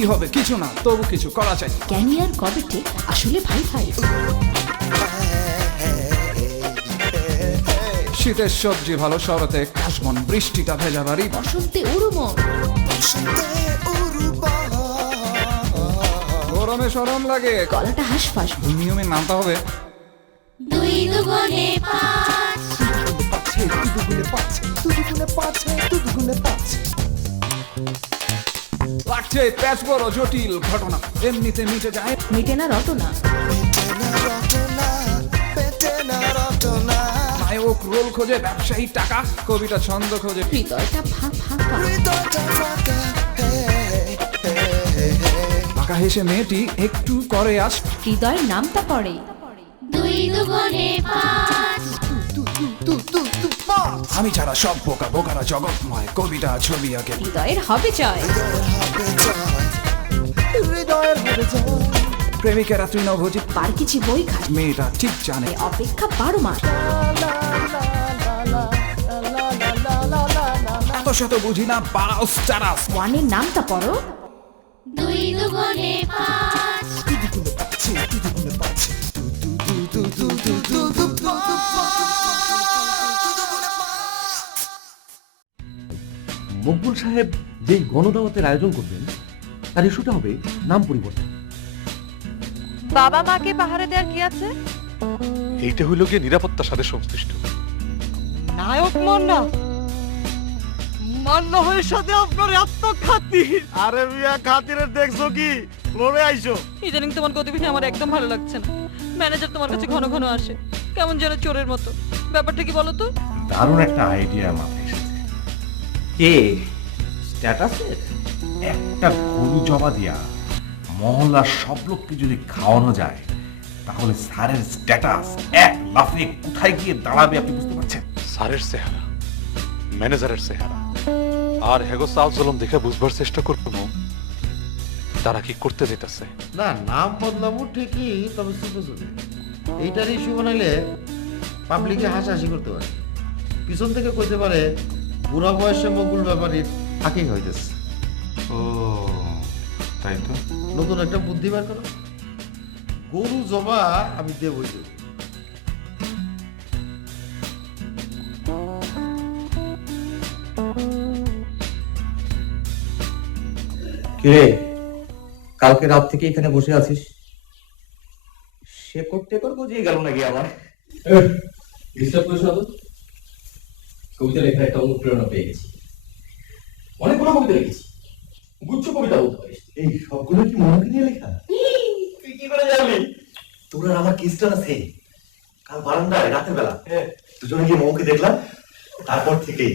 কি হবে? কিছু না, তবু কিছু করা চাই। জ্ঞানী আর কবেটে আসলে ভাই ভাই। শীতের সবজি ভালো, শরতে কাশবন, বৃষ্টিটা ভেজা বাড়ি, বসন্তে উড়ুমন, গরমে সরম লাগে, গলাটা হাঁসফাঁস। নিয়মে নামতে হবে। 2 দুগুণে 5, লাগছে প্যাচ বড় জটিল ঘটনা, এমনিতে মিটে যায়। মিটে না রটনা, নায়ক রোল খোঁজে, ব্যবসায়ী টাকা, কবিতা ছন্দ খোঁজে, হৃদয়টা ফাঁকা। ফাঁকা হেসে মেয়েটি একটু করে আস, হৃদয়ের নামটা পড়ে। 2 দুগুণে 5, আমি ছাড়া সব বোকা, বোকারা জগৎময়, কবিতা ছবি আঁকে। হৃদয়ের হবে জয়। প্রেমিকেরা তৃণভোজী, পার কিছু বই খাস, মেয়েটা ঠিক জানে। অপেক্ষা 12 মাস। এত শত বুঝি না, পারাস টারাস। 1 এর নামটা পড়ো। 2 দুগুণে 5, মকবুল সাহেব যেই গণদাওয়াতের আয়োজন করবেন তার ইস্যুটা হবে নাম পরিবর্তন। বাবা মাকে পাহারা দেওয়ার কি আছে? এইটা হইল গিয়ে নিরাপত্তার সাথে সংশ্লিষ্ট। নায়ক মান্না মান্না হয়ে সাথে আপনার এত খাতির। আরে মিয়া খাতিরের দেখছো কি? ফ্লোরে আইছো। ইদানিং তোমার গতিবিধি আমার একদম ভালো লাগছে না। ম্যানেজার তোমার কাছে ঘন ঘন আসে, কেমন যেন চোরের মতো। ব্যাপারটা কি বলো তো? দারুণ একটা আইডিয়া মাথায় এসেছে। কে স্ট্যাটাসের একটা গরু জবা দিয়া মহল্লার সব লোককে যদি খাওয়ানো যায় তাহলে স্যারের স্ট্যাটাস এক লাফে কোথায় গিয়ে দাঁড়াবে আপনি বুঝতে পারছেন? স্যারের চেহারা, ম্যানেজারের চেহারা আর হেগো চাল চলন দেখে বুঝবার চেষ্টা করবো তারা কি করতে যেতেছে। না, নাম বদলামো ঠিকই, তবে সুপোজে এইটার ইস্যু বানাইলে পাবলিকে হাসাহাসি করতে পারে, পিছন থেকে কইতে পারে বুড়া বয়সে মকুল ব্যাপারীর হাকিং হইতেছে। ও তাই তো। নতুন একটা বুদ্ধি বার করো, গরু জবা আমি দেবই দেব। কে কালকে রাত থেকে এখানে বসে আছিস? শেকড় টেকড় গজিয়ে গেল নাকি আবার? ডিস্টার্ব করিস না তো। কবিতা লেখার একটা অনুপ্রেরণা পেয়ে গেছি, অনেকগুলো কবিতা লিখেছি, গুচ্ছ কবিতা বলতে পারিস। এই সবগুলো কি মনকে নিয়ে লেখা? তুই কি করে জানলি? তোর আর আমার কিসটা আছে কাল বারান্দায় রাতের বেলা দুজনে গিয়ে মৌকে দেখলাম, তারপর থেকেই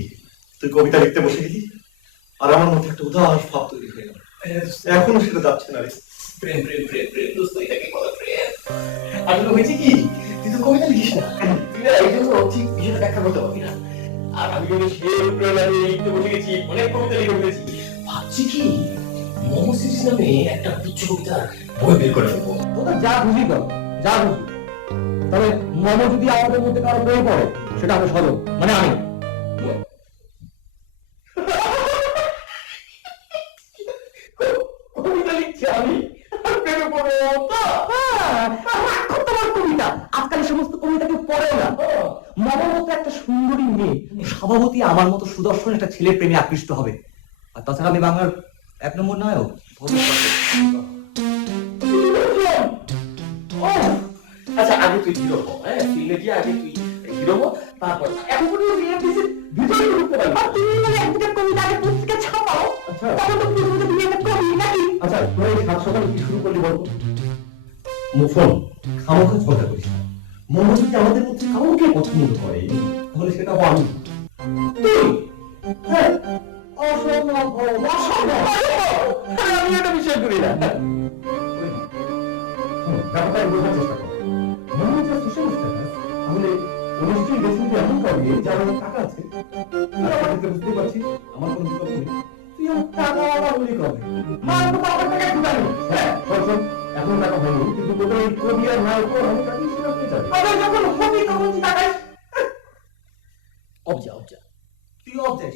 তুই কবিতা লিখতে বসে গেলি আর আমার মধ্যে একটা উদাস ভাব তৈরি হয়ে গেল। এখনো সেটা যাচ্ছে না রে। প্রেম প্রেম প্রেম প্রেম দোস্ত, এটাকে বলা প্রেম। আসলে হয়েছে কি, তুই তো কবিতা লিখিস না, তুই না এই জন্য ঠিক বিষয়টা ব্যাখ্যা করতে পারবি না। আর আমি কিন্তু সেই অনুপ্রেরণা নিয়ে লিখতে বসে গেছি, অনেক কবিতা লিখে ফেলেছি। ভাবছি কি মোমো সিরিজ নামে একটা গুচ্ছ কবিতার বই বের করে ফেলবো। তোদের যা বুঝি কর, যা বুঝি। তবে মোমো যদি আমাদের মধ্যে কারো বই পড়ে সেটা আমি সরব, মানে আমি। কবিতা লিখছি আমি, প্রেমে পড়ে তোমার কবিতা। আজকাল সমস্ত কবিতা কেউ পড়েও না। মনের মতো একটা সুন্দরী মেয়ে স্বভাবতই আমার মতো সুদর্শন একটা ছেলের প্রেমে আকৃষ্ট হবে। আর তাছাড়া আমি বাংলার 1 নম্বর নায়ক। আচ্ছা, আগে তুই হিরো হো, হ্যাঁ ফিল্মে গিয়ে আগে তুই হিরো হো, তারপর এখন কোনো রিয়েলিটির ভিতরে ঢুকতে পারবি। আর তুমি মানে একটা কবিতা আগে পুস্তিকা ছাপাও, আচ্ছা তখন তো তুমি যদি একটা কবি নাকি। আচ্ছা, তোরা এই সাত সকালে কি শুরু করলি বলতো? মুফন খামোখা ঝগড়া করিস না। মনে যদি আমাদের মধ্যে কাউকে পছন্দ করে তাহলে সেটা আমি। তুই হ্যাঁ অসম্ভব, অসম্ভব। আমি এটা বিশ্বাস করি না। ব্যাপারটা বোঝার চেষ্টা কর। মনে হচ্ছে সোশ্যাল স্ট্যাটাস, তাহলে নিশ্চয়ই বেশি এমন করবি যার অনেক টাকা আছে। বুঝতে পারছিস আমার কোনো বিকল্প নেই। তুই আমার টাকা আমার বলি কবে মার তো টাকা টাকা ঢুকানো। হ্যাঁ শোন, এখন টাকা হয়নি, কিন্তু তোদের ওই কবি আর নায়ক আমি টাকা সেটা পেয়ে যাবে। আরে যখন হবি তখন তুই টাকা অবজা অবজা, তুই অবজাস।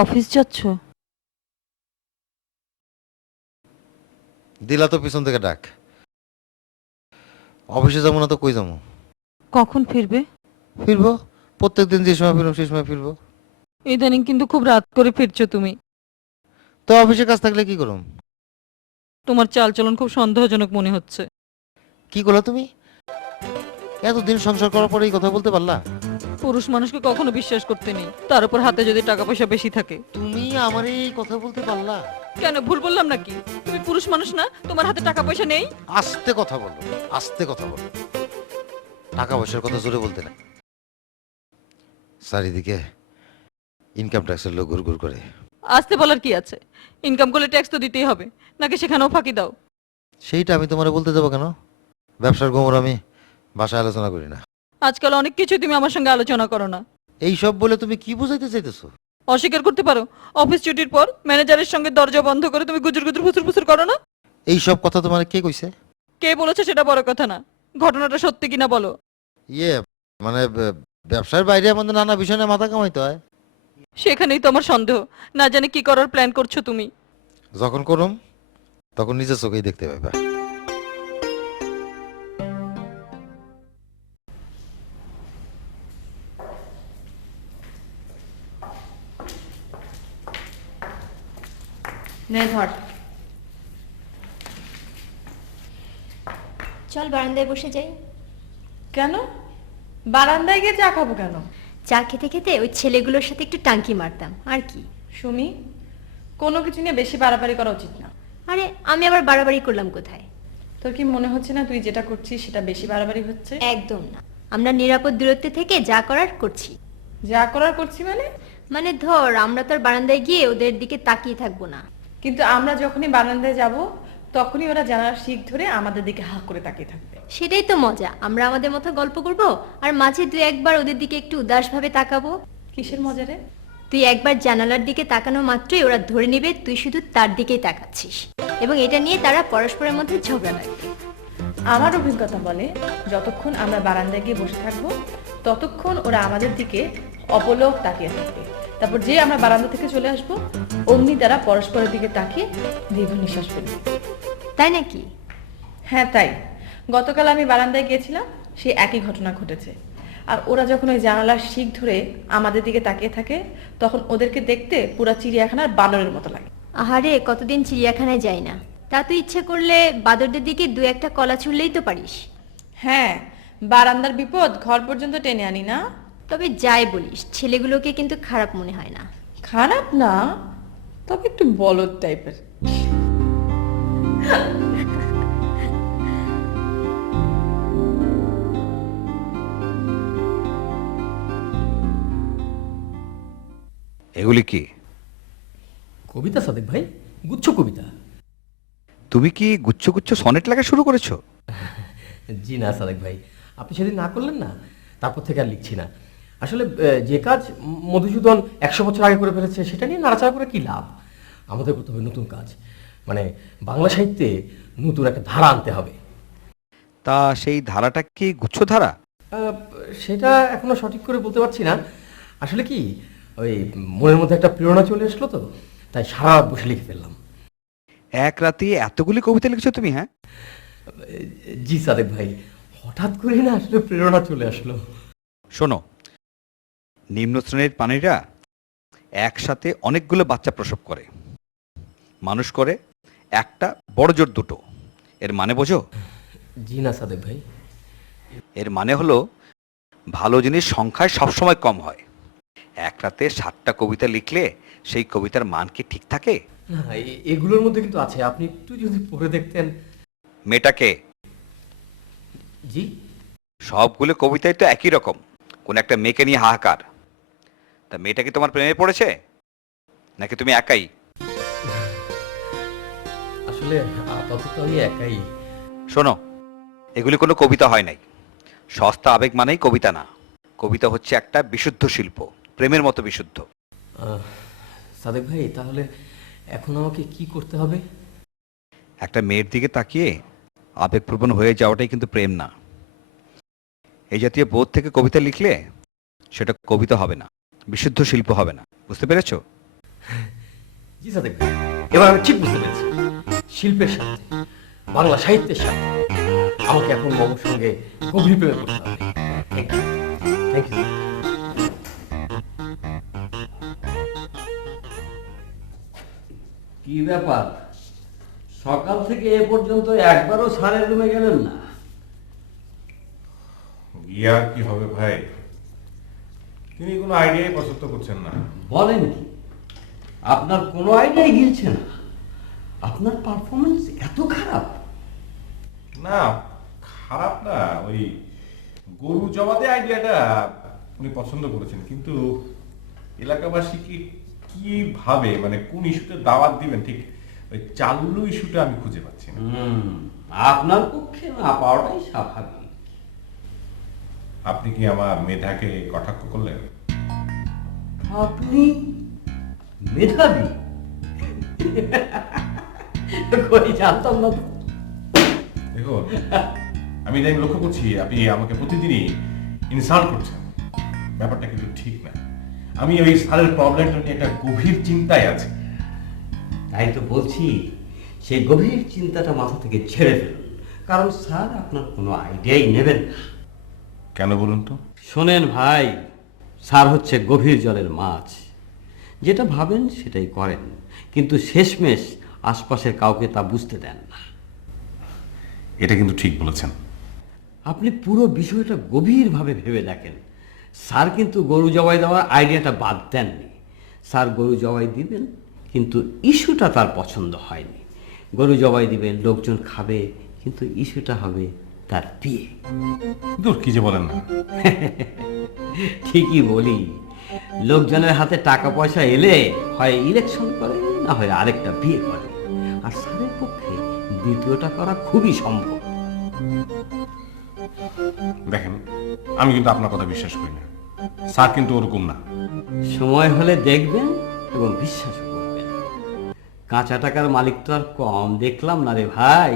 অফিস যাচ্ছ? দিলা তো পিছন থেকে ডাক। অফিসে যাবো না তো কই যাবো? কখন ফিরবে? ফিরবো প্রত্যেকদিন যে সময় ফিরবো সেই সময় ফিরবো। ইদানিং কিন্তু খুব রাত করে ফিরছো তুমি। তো অফিসে কাজ থাকলে কি করুম? তোমার চালচলন খুব সন্দেহজনক মনে হচ্ছে। কি করলা তুমি? এতদিন সংসার করার পরে এই কথা বলতে পারলা? পুরুষ মানুষকে কখনো বিশ্বাস করতে নেই, তার উপর হাতে যদি টাকা পয়সা বেশি থাকে। তুমি আমার এই কথা বলতে পারলা? কেন, ভুল বললাম নাকি? তুমি পুরুষ মানুষ না? তোমার হাতে টাকা পয়সা নেই? আস্তে কথা বলো, আস্তে কথা বলো। টাকা পয়সার কথা জোরে বলতে না। চারিদিকে ইনকাম ট্যাক্সের লোক ঘুরঘুর করে। আসতে বলার কি আছে? ইনকাম করলে ট্যাক্স তো দিতেই হবে, নাকি সেখানেও ফাঁকি দাও? সেইটা আমি তোমারে বলতে যাবো কেন? ব্যবসার গোমর আমি বাসায় আলোচনা করি না। আজকাল অনেক কিছু তুমি আমার সঙ্গে আলোচনা করো না। এই সব বলে তুমি কি বুঝাইতে চাইতেছো? অস্বীকার করতে পারো অফিস ছুটির পর ম্যানেজারের সঙ্গে দরজা বন্ধ করে তুমি গুজুর গুজুর ফুসুর ফুসুর করো না? এই সব কথা তোমার কে কইছে? কে বলেছে সেটা বড় কথা না, ঘটনাটা সত্যি কিনা বলো। ইয়ে মানে ব্যবসার বাইরে আমাদের নানা বিষয় নিয়ে মাথা কামাইতে হয়। সেখানেই তো আমার সন্দেহ, না জানি কি করার প্ল্যান করছো তুমি। যখন করুম তখন নিজের চোখেই দেখতে পাইবা। নে ধর। চল বারান্দায় বসে যাই। কেন বারান্দায় গিয়ে চা খাবো কেন? চা খেতে খেতে ওই ছেলেগুলোর সাথে একটু টাঙ্কি মারতাম আর কি। সুমি, কোনো কিছু নিয়ে বেশি বাড়াবাড়ি করা উচিত না। আরে আমি আবার বাড়াবাড়ি করলাম কোথায়? তোর কি মনে হচ্ছে না তুই যেটা করছিস সেটা বেশি বাড়াবাড়ি হচ্ছে? একদম না, আমরা নিরাপদ দূরত্বে থেকে যা করার করছি। যা করার করছি মানে? মানে ধর, আমরা তো আর বারান্দায় গিয়ে ওদের দিকে তাকিয়ে থাকবো না। কিন্তু আমরা যখনই বারান্দায় যাব তখনই ওরা জানালার শিক ধরে আমাদের দিকে হাঁ করে তাকিয়ে থাকবে। সেটাই তো মজা, আমরা আমাদের মতো গল্প করব আর মাঝে দু একবার ওদের দিকে একটু উদাস ভাবে তাকাবো। কিসের মজা রে? তুই একবার জানালার দিকে তাকানো মাত্রই ওরা ধরে নেবে তুই শুধু তার দিকেই তাকাচ্ছিস, এবং এটা নিয়ে তারা পরস্পরের মধ্যে ঝগড়া লাগবে। আমার অভিজ্ঞতা বলে যতক্ষণ আমরা বারান্দায় গিয়ে বসে থাকবো ততক্ষণ ওরা আমাদের দিকে অপলক তাকিয়ে থাকবে। তারপর যে আমরা বারান্দা থেকে চলে আসবো অমনি তারা পরস্পরের দিকে তাকিয়ে দীর্ঘ নিঃশ্বাস ফেলবে। তাই নাকি? হ্যাঁ তাই। গতকাল আমি বারান্দায় গিয়েছিলাম, সেই একই ঘটনা ঘটেছে। আর ওরা যখন ওই জানালার শিক ধরে আমাদের দিকে তাকিয়ে থাকে তখন ওদেরকে দেখতে পুরা চিড়িয়াখানার বানরের মতো লাগে। আহারে, কতদিন চিড়িয়াখানায় যাই না। তা তুই ইচ্ছে করলে বাদরদের দিকে দু একটা কলা ছুড়লেই তো পারিস। হ্যাঁ, বারান্দার বিপদ ঘর পর্যন্ত টেনে আনি না। তবে যাই বলিস, ছেলেগুলোকে কিন্তু খারাপ মনে হয় না। খারাপ না, তবে একটু বলদ টাইপের। এগুলি কি? কবিতা সাদেক ভাই, গুচ্ছ কবিতা। তুমি কি গুচ্ছ গুচ্ছ সনেট লেখা শুরু করেছো? জি না সাদেক ভাই, আপনি সেদিন না করলেন না, তারপর থেকে আর লিখছি না। আসলে যে কাজ মধুসূদন 100 বছর আগে করে ফেলেছে সেটা নিয়ে নাড়াচাড়া করে কি লাভ? আমাদের করতে হবে নতুন কাজ, মানে বাংলা সাহিত্যে নতুন একটা ধারা আনতে হবে। তা সেই ধারাটা কি গুচ্ছ ধারা? সেটা এখনো সঠিক করে বলতে পারছি না। আসলে কি ওই মনের মধ্যে একটা প্রেরণা চলে আসলো তো, তাই সারা রাত বসে লিখে ফেললাম। এক রাতে এতগুলি কবিতা লিখেছো তুমি? হ্যাঁ জি সাদেক ভাই, হঠাৎ করে না আসলে প্রেরণা চলে আসলো। শোনো, নিম্ন শ্রেণীর প্রাণীরা একসাথে অনেকগুলো বাচ্চা প্রসব করে, মানুষ করে একটা, বড় জোর দুটো। এর মানে বোঝো? জি না সাদেক ভাই। এর মানে হলো ভালো জিনিস সংখ্যায় সবসময় কম হয়। এক রাতে 7টা কবিতা লিখলে সেই কবিতার মান কি ঠিক থাকে? না, এগুলোর মধ্যে কিন্তু আছে, আপনি একটু যদি পড়ে দেখতেন। মেয়েটাকে? জি, সবগুলো কবিতাই তো একই রকম, কোন একটা মেয়েকে নিয়ে হাহাকার। তা মেয়েটা কি তোমার প্রেমে পড়েছে নাকি তুমি একাই? আসলে আপাতত আমি একাই। শোনো, এগুলি কোনো কবিতা হয় নাই। সস্তা আবেগ মানেই কবিতা না। কবিতা হচ্ছে একটা বিশুদ্ধ শিল্প, প্রেমের মতো বিশুদ্ধ। সাদেক ভাই, তাহলে এখন আমাকে কি করতে হবে? একটা মেয়ের দিকে তাকিয়ে আবেগপ্রবণ হয়ে যাওয়াটাই কিন্তু প্রেম না। এই জাতীয় বোধ থেকে কবিতা লিখলে সেটা কবিতা হবে না, বিশুদ্ধ শিল্প হবে না। বুঝতে পেরেছো? জি সাদেক ভাই, এবার আমি ঠিক বুঝতে পেরেছি। শিল্পের সাথে, বাংলা সাহিত্যের সাথে আমাকে এখন মমর সঙ্গে গভীর প্রেমে পড়তে হবে। Thank you. কি ব্যাপার, সকাল থেকে এ পর্যন্ত একবারও স্যারের রুমে গেলেন না? গিয়ে আর কি হবে ভাই, তিনি কোনো আইডিয়াই পছন্দ করছেন না। বলেন কি, আপনার কোনো আইডিয়াই গিলছে না? আপনার পারফরমেন্স এত খারাপ? না খারাপ না, ওই গরু জবাতে আইডিয়াটা উনি পছন্দ করেছেন, কিন্তু এলাকাবাসীকে কি ভাবে, মানে কোন ইস্যুতে দাওয়াত দিবেন, ঠিক ওই চালু ইস্যুটা আমি খুঁজে পাচ্ছি না। আপনার পক্ষে না পাওয়াটাই স্বাভাবিক। আপনি কি আমার মেধাকে কটাক্ষ করলেন? আপনি মেধাবী? কই জানতাম না তো। দেখুন, আমি তাই লক্ষ্য করছি আপনি আমাকে প্রতিদিনই ইনসাল্ট করছেন, ব্যাপারটা কিন্তু ঠিক না। আমি ওই স্যারের প্রবলেমটা নিয়ে একটা গভীর চিন্তায় আছি। তাই তো বলছি, সেই গভীর চিন্তাটা মাথা থেকে ছেড়ে ফেলুন, কারণ স্যার আপনার কোনো আইডিয়াই নেবেন না। কেন বলুন তো? শোনেন ভাই, স্যার হচ্ছে গভীর জলের মাছ, যেটা ভাবেন সেটাই করেন, কিন্তু শেষমেশ আশপাশের কাউকে তা বুঝতে দেন না। এটা কিন্তু ঠিক বলেছেন। আপনি পুরো বিষয়টা গভীরভাবে ভেবে দেখেন। স্যার কিন্তু গরু জবাই দেওয়ার আইডিয়াটা বাদ দেননি। স্যার গরু জবাই দিবেন, কিন্তু ইস্যুটা তার পছন্দ হয়নি। গরু জবাই দিবেন, লোকজন খাবে, কিন্তু ইস্যুটা হবে তার বিয়ে। দূর, কি যে বলেন না। ঠিকই বলি, লোকজনের হাতে টাকা পয়সা এলে হয় ইলেকশন করে, না হয় আরেকটা বিয়ে করে, আর স্যারের পক্ষে দ্বিতীয়টা করা খুবই সম্ভব। দেখেন, আমি কিন্তু আপনার কথা বিশ্বাস করি না। স্যার কিন্তু ওরকম না। সময় হলে দেখবেন এবং বিশ্বাস করবেন। কাঁচা টাকার মালিক তো আর কম দেখলাম না রে ভাই।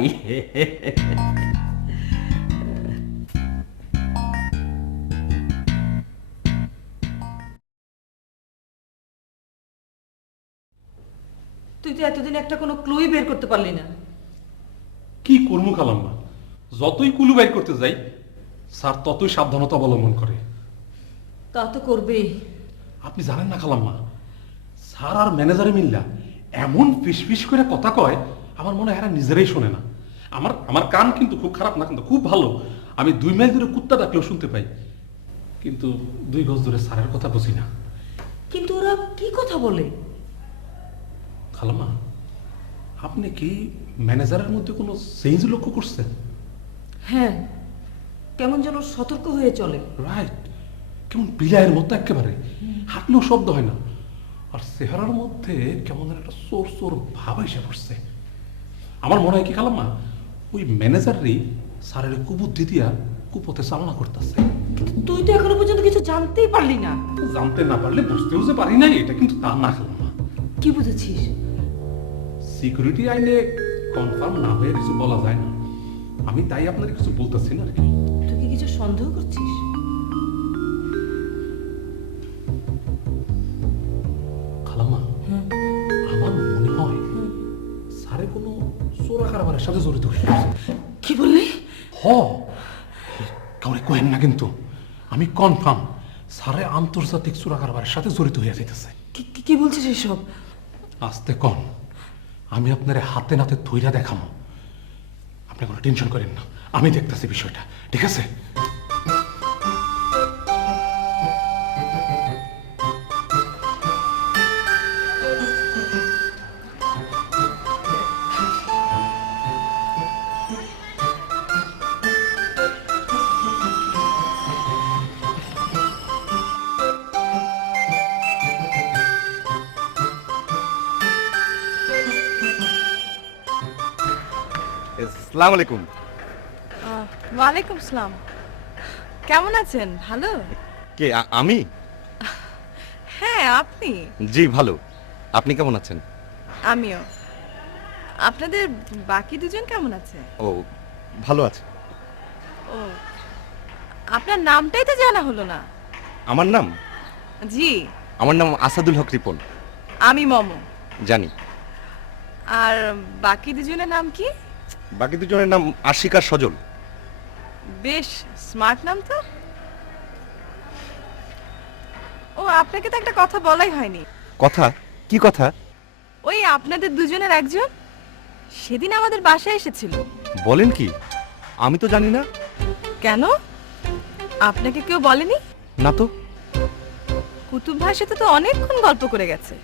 তুই তো এতদিন একটা কোনো ক্লুই বের করতে পারলি না। কি করবো খালাম্মা, যতই কুলু বাইর করতে যাই স্যার ততই সাবধানতা অবলম্বন করে। তা তো করবেই। আপনি জানেন না খালাম্মা, স্যার আর ম্যানেজারে মিল্লা এমন ফিস করে কথা কয়, আমার মনে হয় এরা নিজেরাই শোনে না। আমার কান কিন্তু খুব খারাপ না, কিন্তু খুব ভালো। আমি 2 মাইল দূরে কুত্তা ডাকলেও শুনতে পাই, কিন্তু 2 গজ দূরে স্যারের কথা বুঝি না। কিন্তু ওরা কি কথা বলে? খালাম্মা, আপনি কি ম্যানেজারের মধ্যে কোনো চেঞ্জ লক্ষ্য করছেন? হ্যাঁ, কেমন যেন সতর্ক হয়ে চলে। রাইট, কেমন বিলাইয়ের মতো একেবারে, হাঁটলেও শব্দ হয় না, আর চেহারার মধ্যে কেমন যেন একটা চোর চোর ভাব এসে পড়ছে। আমার মনে হয় কি খালাম্মা, ওই ম্যানেজারই স্যারের কুবুদ্ধি দিয়া কুপথে চালনা করতেছে। তুই তো এখনো পর্যন্ত কিছু জানতেই পারলি না। জানতে না পারলে বুঝতেও যে পারি নাই, এটা কিন্তু তা না খালাম্মা। কি বুঝেছিস? সিকিউরিটি আইনে কনফার্ম না হয়ে কিছু বলা যায় না, আমি তাই আপনার কিছু বলতেছি না আর কি। তুই কি কিছু সন্দেহ করছিস? খালাম্মা, আমার মনে হয় স্যারে কোনো চোরা কারবারের সাথে জড়িত হয়ে গেছে। কি বললি? কাউরে কহেন না, কিন্তু আমি কনফার্ম স্যারে আন্তর্জাতিক চোরা কারবারের সাথে জড়িত হয়ে যেতেছে। কি বলছিস এসব? আস্তে কন, আমি আপনার হাতে নাতে ধইরা দেখাবো। আপনি কোনো টেনশন করেন না, আমি দেখতেছি বিষয়টা, ঠিক আছে? আসসালামু আলাইকুম। ওয়ালাইকুম আসসালাম। কেমন আছেন? ভালো? কে, আমি? হ্যাঁ, আপনি? জি ভালো। আপনি কেমন আছেন? আমিও। আপনাদের বাকি দুজন কেমন আছে? ও ভালো আছে। ও, আপনার নামটাই তো জানা হলো না। আমার নাম? জি। আমার নাম আসাদুল হক রিপন। আমি মম। জানি। আর বাকি দুজনের নাম কি? বাকি দুজনের নাম আশিক আর সজল। বেশ স্মার্ট নাম তো। ও আপনাকে তো একটা কথা বলাই হয়নি। কথা? কি কথা? ওই আপনাদের দুজনের একজন সেদিন আমাদের বাসায় এসেছিল। বলেন কি? আমি তো জানি না। কেন, আপনাকে কেউ বলেনি? না তো। কুতুব ভাইয়ের সাথে তো অনেকক্ষণ গল্প করে গেছে।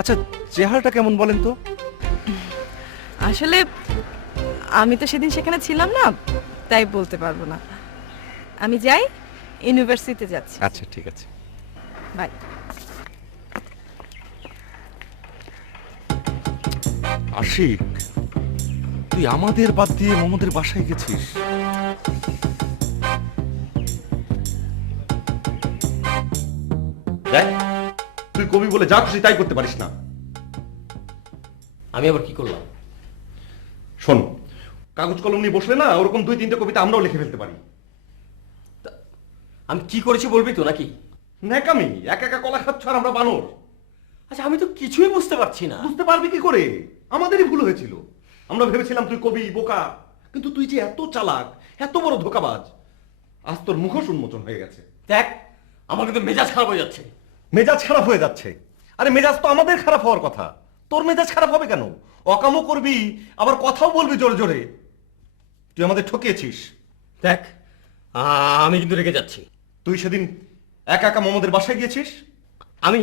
আচ্ছা, চেহারাটা কেমন বলেন তো? আসলে আমি তো সেদিন সেখানে ছিলাম না, তাই বলতে পারবো না। আমি যাই, ইউনিভার্সিটিতে যাচ্ছি। আচ্ছা ঠিক আছে, বাই। আশিক, তুই আমাদের বাদ দিয়ে মোহাম্মদের বাসায় গেছিস? দেখ, তুই কবি বলে যা খুশি তাই করতে পারিস না। আমি আবার কি করলাম? শোন, কাগজ কলম নিয়ে বসলে না ওরকম 2-3টে কবিতা আমরাও লিখে ফেলতে পারি। আমি কি করেছি বলবি তো নাকি? ন্যাকামি, একা একা কলা খাচ্ছ আর আমরা বানর। আচ্ছা, আমি তো কিছুই বুঝতে পারছি না। বুঝতে পারবি কি করে? আমাদেরই ভুল হয়েছিল। আমরা ভেবেছিলাম তুই কবি, বোকা, কিন্তু তুই যে এত চালাক, এত বড় ধোঁকাবাজ, আজ তোর মুখোশ উন্মোচন হয়ে গেছে। দেখ, আমার কিন্তু মেজাজ খারাপ হয়ে যাচ্ছে। মেজাজ খারাপ হয়ে যাচ্ছে? আরে মেজাজ তো আমাদের খারাপ হওয়ার কথা, তোর মেজাজ খারাপ হবে কেন? অকামও করবি, আবার কথাও বলবি জোরে জোরে। তুই আমাদের ঠকিয়েছিস। দেখ, আমি কিন্তু রেগে যাচ্ছি। তুই সেদিন একা একা মমদের বাসায় গিয়েছিস। আমি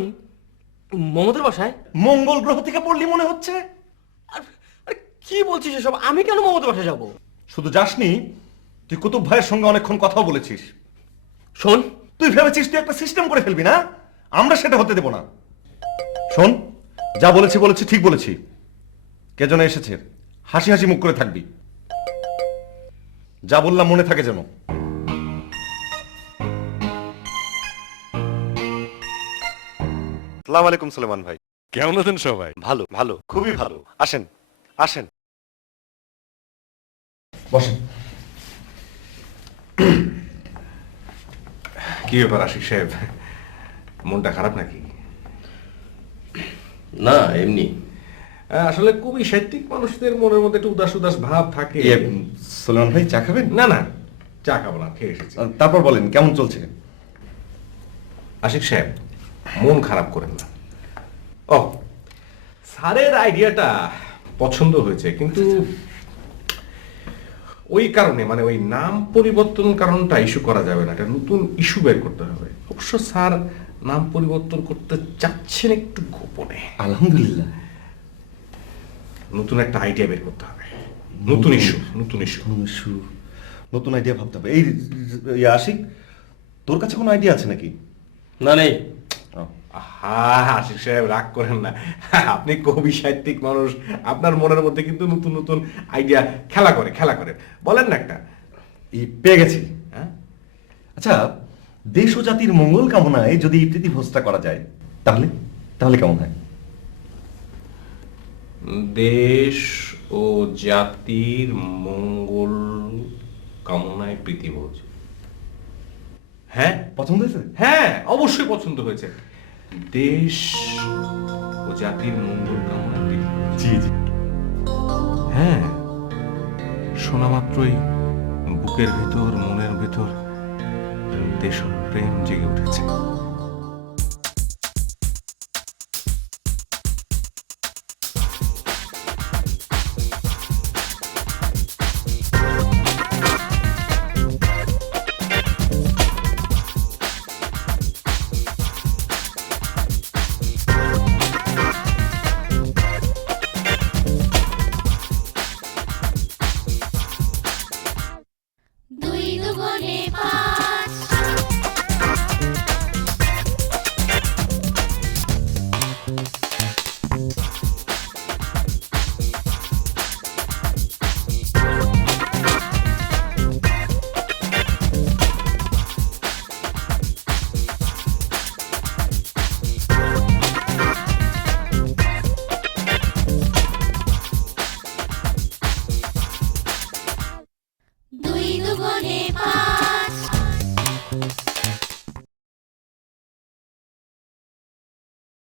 মমতার বাসায়? মঙ্গল গ্রহ থেকে পড়লি মনে হচ্ছে। আরে কি বলছিস এসব? আমি কেন মমতার বাসায় যাব? শুধু যাসনি, তুই কুতুব ভাইয়ের সঙ্গে অনেকক্ষণ কথাও বলেছিস। শোন, তুই ভেবেছিস তুই একটা সিস্টেম করে ফেলবি না? আমরা সেটা হতে দেব না। শোন, যা বলেছি বলেছি, ঠিক বলেছি। কে যেন এসেছে, হাসি হাসি মুখ করে থাকবি। যা বললাম মনে থাকে যেন। আসসালামু আলাইকুম সুলেমান ভাই। কেমন আছেন সবাই? ভালো ভালো, খুবই ভালো। আসেন আসেন, বসেন। কি ব্যাপার আশিক সাহেব, মনটা খারাপ নাকি? না, এমনি। আসলে কবি সাহিত্যিক মানুষদের মনের মধ্যে একটু উদাস উদাস ভাব থাকে। সুলেমান ভাই চা খাবেন? না না, চা খাবো না, খেয়ে এসেছি। তারপর বলেন কেমন চলছে? আশিক সাহেব, মন খারাপ করেন না। ও, স্যারের আইডিয়াটা পছন্দ হয়েছে, কিন্তু ওই কারণে মানে ওই নাম পরিবর্তন কারণটা ইস্যু করা যাবে না, একটা নতুন ইস্যু বের করতে হবে। অবশ্য স্যার নাম পরিবর্তন করতে চাচ্ছেন একটু গোপনে। আলহামদুলিল্লাহ। নতুন একটা আইডিয়া বের করতে হবে, নতুন ইস্যু, নতুন ইস্যু, নতুন আইডিয়া ভাবতে হবে। এই আশিক, তোর কাছে কোনো আইডিয়া আছে নাকি? না, নেই। হ্যাঁ, আশিক সাহেব রাগ করেন না, আপনি কবি সাহিত্যিক মানুষ, আপনার মনের মধ্যে কিন্তু নতুন নতুন আইডিয়া খেলা করে। বলেন না একটা। পেয়ে গেছি। হ্যাঁ, আচ্ছা, দেশ ও জাতির মঙ্গল কামনায় যদি এই প্রীতিভোজটা করা যায় তাহলে তাহলে কেমন হয়? দেশ ও জাতির মঙ্গল কামনায় প্রীতিভোজ। হ্যাঁ, পছন্দ হয়েছে? হ্যাঁ, অবশ্যই পছন্দ হয়েছে। দেশ ও জাতির মঙ্গল কামনায় প্রীতিভোজ। জি জি। হ্যাঁ, শোনা মাত্রই বুকের ভেতর, মনের ভেতর দেশপ্রেম জেগে উঠেছে। দুই দুগুণে ৫